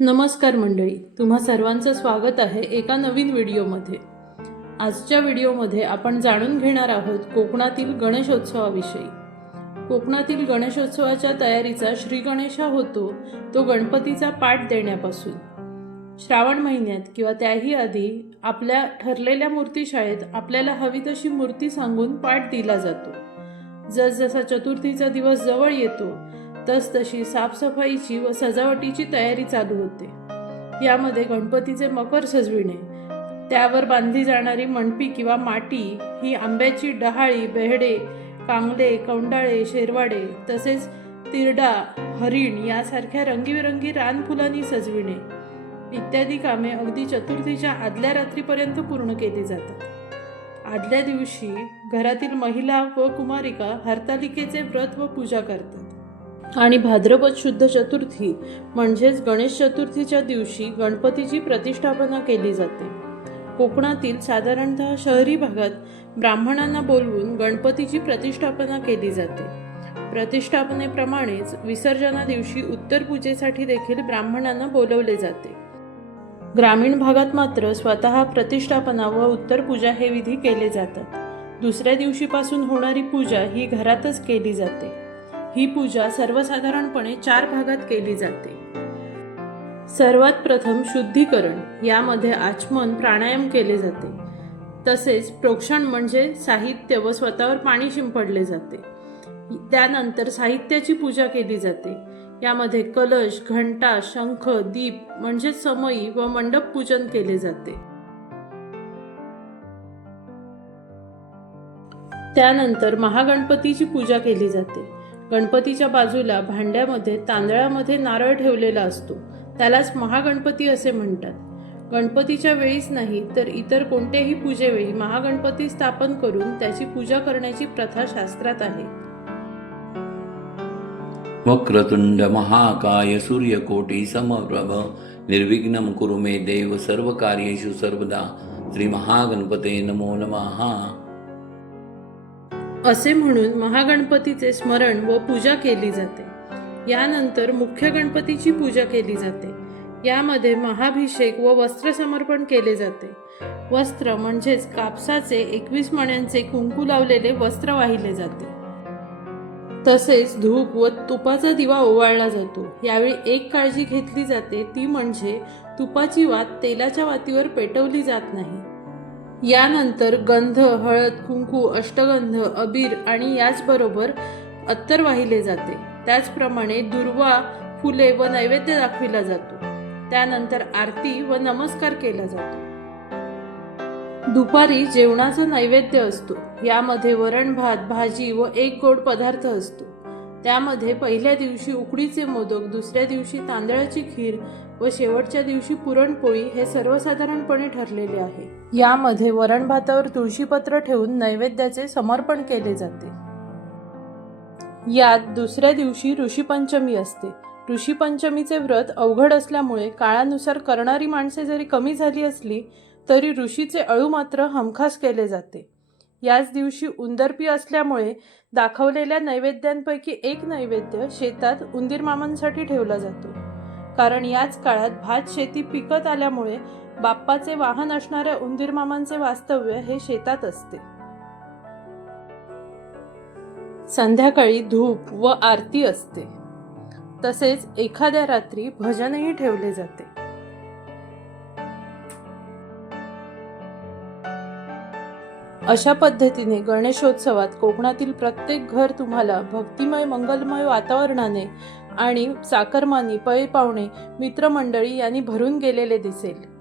नमस्कार मंडळी तुम्हा सर्वांचं स्वागत आहे एका नवीन व्हिडिओमध्ये. आजच्या व्हिडिओमध्ये आपण जाणून घेणार आहोत कोकणातील गणेशोत्सवाविषयी. कोकणातील गणेशोत्सवाच्या तयारीचा श्री गणेशा होतो तो गणपतीचा पाठ देण्यापासून. श्रावण महिन्यात किंवा त्याही आधी आपल्या ठरलेल्या मूर्तीशाळेत आपल्याला हवी तशी मूर्ती सांगून पाठ दिला जातो. जसजसा चतुर्थीचा दिवस जवळ येतो तसतशी साफसफाईची व सजावटीची तयारी चालू होते. यामध्ये गणपतीचे मकर सजविणे त्यावर बांधली जाणारी मणपी किंवा माटी ही आंब्याची डहाळी बेहडे कांगले कौंडाळे शेरवाडे तसेच तिरडा हरिण यासारख्या रंगीबेरंगी रानफुलांनी सजविणे. इत्यादी कामे अगदी चतुर्थीच्या आदल्या रात्रीपर्यंत पूर्ण केली जातात. आदल्या दिवशी घरातील महिला व कुमारिका हरतालिकेचे व्रत व पूजा करतात. आणि भाद्रपद शुद्ध चतुर्थी म्हणजेच गणेश चतुर्थीच्या दिवशी गणपतीची प्रतिष्ठापना केली जाते. कोकणातील साधारणतः शहरी भागात ब्राह्मणांना बोलवून गणपतीची प्रतिष्ठापना केली जाते. प्रतिष्ठापनेप्रमाणेच विसर्जना दिवशी उत्तर पूजेसाठी देखील ब्राह्मणांना बोलवले जाते. ग्रामीण भागात मात्र स्वतः प्रतिष्ठापना व उत्तर पूजा हे विधी केले जातात. दुसऱ्या दिवशीपासून होणारी पूजा ही घरातच केली जाते. ही पूजा सर्वसाधारणपणे चार भागात केली जाते. सर्वात प्रथम शुद्धीकरण यामध्ये आचमन प्राणायाम केले जाते. तसेच प्रोक्षण म्हणजे साहित्य व स्वतःवर पाणी शिंपडले जाते. त्यानंतर साहित्याची पूजा केली जाते. यामध्ये कलश घंटा शंख दीप म्हणजे समई व मंडप पूजन केले जाते. त्यानंतर महागणपतीची पूजा केली जाते. गणपतीच्या बाजूला भांड्यामध्ये तांदळामध्ये नारळ ठेवलेला असतो. त्यालाच महागणपती असे म्हणतात. गणपतीच्या वेळीच नाही तर इतर कोणत्याही पूजेवेळी महागणपती स्थापन करून त्याची पूजा करण्याची प्रथा शास्त्रात आहे. वक्रतुंड महाकाय सूर्यकोटी समप्रभ निर्विघ्न कुरु मे देव सर्व कार्येषु सर्वदा. श्री महागणपते नमो नमः. असे म्हणून महागणपतीचे स्मरण व पूजा केली जाते. यानंतर मुख्य गणपतीची पूजा केली जाते. यामध्ये महाभिषेक व वस्त्र समर्पण केले जाते. वस्त्र म्हणजेच कापसाचे एकवीस मण्यांचे कुंकू लावलेले वस्त्र वाहिले जाते. तसेच धूप व तुपाचा दिवा ओवाळला जातो. यावेळी एक काळजी घेतली जाते ती म्हणजे तुपाची वात तेलाच्या वातीवर पेटवली जात नाही. यानंतर गंध हळद कुंकू अष्टगंध अबीर आणि याचबरोबर अत्तर वाहिले जाते. त्याचप्रमाणे दुर्वा फुले व नैवेद्य दाखविला जातो. त्यानंतर आरती व नमस्कार केला जातो. दुपारी जेवणाचा नैवेद्य असतो. यामध्ये वरण भात भाजी व एक गोड पदार्थ असतो. त्यामध्ये पहिल्या दिवशी उकडीचे मोदक दुसऱ्या दिवशी तांदळाची खीर व शेवटच्या दिवशी पुरणपोळी हे सर्वसाधारणपणे ठरलेले आहे. यामध्ये वरण भातावर तुळशीपत्र ठेवून नैवेद्याचे समर्पण केले जाते. यात दुसऱ्या दिवशी ऋषीपंचमी असते. ऋषीपंचमीचे व्रत अवघड असल्यामुळे काळानुसार करणारी माणसे जरी कमी झाली असली तरी ऋषीचे अळू मात्र हमखास केले जाते. याच दिवशी उंदरपी असल्यामुळे दाखवलेल्या नैवेद्यांपैकी एक नैवेद्य शेतात उंदीर मामांसाठी ठेवला जातो. कारण याच काळात भात शेती पिकत आल्यामुळे बाप्पाचे वाहन असणाऱ्या उंदीर मामांचे वास्तव्य हे शेतात असते. संध्याकाळी धूप व आरती असते. तसेच एखाद्या रात्री भजनही ठेवले जाते. अशा पद्धतीने गणेशोत्सवात कोकणातील प्रत्येक घर तुम्हाला भक्तिमय मंगलमय वातावरणाने आणि चाकरमानी पै पाहुणे मित्रमंडळी यांनी भरून गेलेले दिसेल.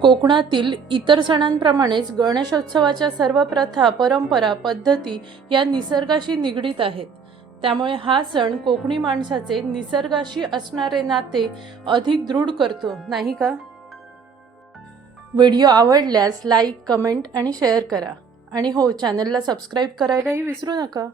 कोकणातील इतर सणांप्रमाणेच गणेशोत्सवाच्या सर्व प्रथा परंपरा पद्धती या निसर्गाशी निगडीत आहेत. त्यामुळे हा सण कोकणी माणसाचे निसर्गाशी असणारे नाते अधिक दृढ करतो नाही का? व्हिडिओ आवडल्यास लाईक कमेंट आणि शेअर करा. आणि हो चॅनलला सबस्क्राईब करायलाही विसरू नका.